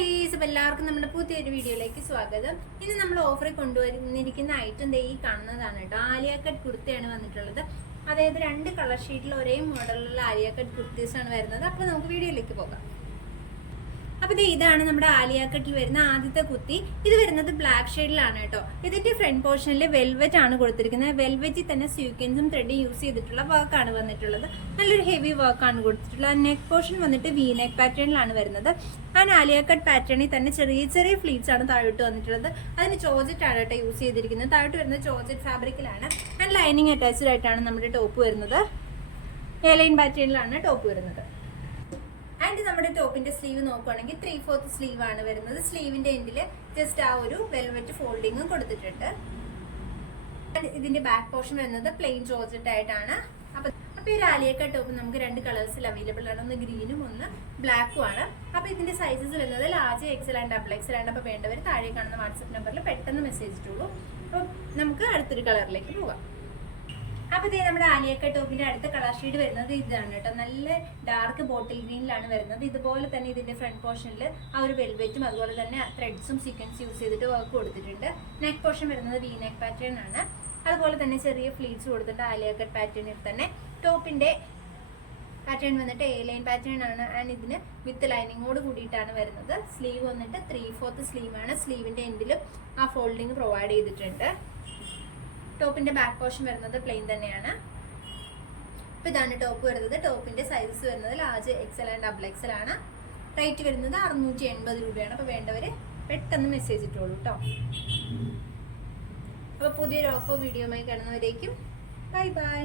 ഡീസ് അപ്പോൾ എല്ലാവർക്കും നമ്മുടെ പുതിയൊരു വീഡിയോയിലേക്ക് സ്വാഗതം. ഇന്ന് നമ്മൾ ഓഫറിൽ കൊണ്ടുവന്നിരിക്കുന്ന ഐറ്റം ദേ കാണുന്നതാണ് കേട്ടോ. ആലിയ കട്ട് കുർത്തയാണ് വന്നിട്ടുള്ളത്. അതായത് രണ്ട് കളർ ഷീറ്റിൽ ഒരേ മോഡലിലുള്ള ആലിയ കട്ട് കുർത്തീസ് ആണ് വരുന്നത്. അപ്പോൾ നമുക്ക് വീഡിയോയിലേക്ക് പോകാം. അപ്പൊ ഇതാണ് നമ്മുടെ ആലിയ കട്ടിൽ വരുന്ന ആദ്യത്തെ കുത്തി. ഇത് വരുന്നത് ബ്ലാക്ക് ഷെയ്ഡിലാണ് കേട്ടോ. ഇതിന്റെ ഫ്രണ്ട് പോർഷനിൽ വെൽവെറ്റ് ആണ് കൊടുത്തിരിക്കുന്നത്. വെൽവെറ്റിൽ തന്നെ സ്യൂക്കൻസും ത്രെഡും യൂസ് ചെയ്തിട്ടുള്ള വർക്കാണ് വന്നിട്ടുള്ളത്. നല്ലൊരു ഹെവി വർക്ക് ആണ് കൊടുത്തിട്ടുള്ളത്. നെക്ക് പോർഷൻ വന്നിട്ട് വി നെക്ക് പാറ്റേണിലാണ് വരുന്നത്. ആൻഡ് ആലിയ കട്ട് പാറ്റേണിൽ തന്നെ ചെറിയ ചെറിയ ഫ്ലീറ്റ്സ് ആണ് താഴോട്ട് വന്നിട്ടുള്ളത്. അതിന് ചോജറ്റ് ആണ് കേട്ടോ യൂസ് ചെയ്തിരിക്കുന്നത്. താഴോട്ട് വരുന്നത് ചോജറ്റ് ഫാബ്രിക്കിലാണ് ആൻഡ് ലൈനിങ് അറ്റാച്ച്ഡ് ആയിട്ടാണ് നമ്മുടെ ടോപ്പ് വരുന്നത്. എ ലൈൻ പാറ്റേണിലാണ് ടോപ്പ് വരുന്നത്. ആൻഡ് നമ്മുടെ ടോപ്പിന്റെ സ്ലീവ് നോക്കുവാണെങ്കിൽ ത്രീ ഫോർത്ത് സ്ലീവ് ആണ് വരുന്നത്. സ്ലീവിന്റെ എൻഡിൽ ജസ്റ്റ് ആ ഒരു വെൽവെറ്റ് ഫോൾഡിങ്ങും കൊടുത്തിട്ടുണ്ട്. ഇതിന്റെ ബാക്ക് പോർഷൻ വരുന്നത് പ്ലെയിൻ ജോർജറ്റ് ആയിട്ടാണ്. അപ്പൊ അപ്പൊ ഈ റാലിയൊക്കെ ടോപ്പ് നമുക്ക് രണ്ട് കളേഴ്സിൽ അവൈലബിൾ ആണ്. ഒന്ന് ഗ്രീനും ഒന്ന് ബ്ലാക്കും ആണ്. അപ്പൊ ഇതിന്റെ സൈസസ് വരുന്നത് large XL and double XL ആണ്. അപ്പൊ വേണ്ടവർ താഴെ കാണുന്ന വാട്സപ്പ് നമ്പറിൽ പെട്ടെന്ന് മെസ്സേജ് ഇട്ടുള്ളൂ അപ്പൊ നമുക്ക് അടുത്തൊരു കളറിലേക്ക് പോവാം. അപ്പൊ ഇതേ നമ്മുടെ ആലിയക്ക ടോപ്പിന്റെ അടുത്ത കളർ ഷെയ്ഡ് വരുന്നത് ഇതാണ് കേട്ടോ. നല്ല ഡാർക്ക് ബോട്ടിൽ ഗ്രീനിലാണ് വരുന്നത്. ഇതുപോലെ തന്നെ ഇതിന്റെ ഫ്രണ്ട് പോർഷനിൽ ആ ഒരു വെൽവെറ്റും അതുപോലെ തന്നെ ത്രെഡ്സും സീക്വൻസ് യൂസ് ചെയ്തിട്ട് വർക്ക് കൊടുത്തിട്ടുണ്ട്. നെക്ക് പോർഷൻ വരുന്നത് വി നെക്ക് പാറ്റേൺ ആണ്. അതുപോലെ തന്നെ ചെറിയ ഫ്ലീറ്റ്സ് കൊടുത്തിട്ട് ആലിയക്കർ പാറ്റേണിൽ തന്നെ ടോപ്പിന്റെ പാറ്റേൺ വന്നിട്ട് എ ലൈൻ പാറ്റേൺ ആണ്. ആൻഡ് ഇതിന് വിത്ത് ലൈനിങ്ങോട് കൂടിയിട്ടാണ് വരുന്നത്. സ്ലീവ് വന്നിട്ട് ത്രീ ഫോർത്ത് സ്ലീവ് ആണ്. സ്ലീവിന്റെ എൻഡിലും ആ ഫോൾഡിങ് പ്രൊവൈഡ് ചെയ്തിട്ടുണ്ട്. ടോപ്പിന്റെ ബാക്ക് പോർഷൻ വരുന്നത് പ്ലെയിൻ തന്നെയാണ്. അപ്പൊ ഇതാണ് ടോപ്പ് വരുന്നത്. ടോപ്പിന്റെ സൈസ് വരുന്നത് large XL and double XL ആണ്. റേറ്റ് വരുന്നത് അറുന്നൂറ്റി എൺപത് രൂപയാണ്. അപ്പൊ വേണ്ടവര് പെട്ടെന്ന് മെസ്സേജ് ഇട്ടോളൂ കേട്ടോ അപ്പൊ പുതിയൊരു ഓഫർ വീഡിയോയുമായി കാണുന്നവരേക്കും ബൈ ബൈ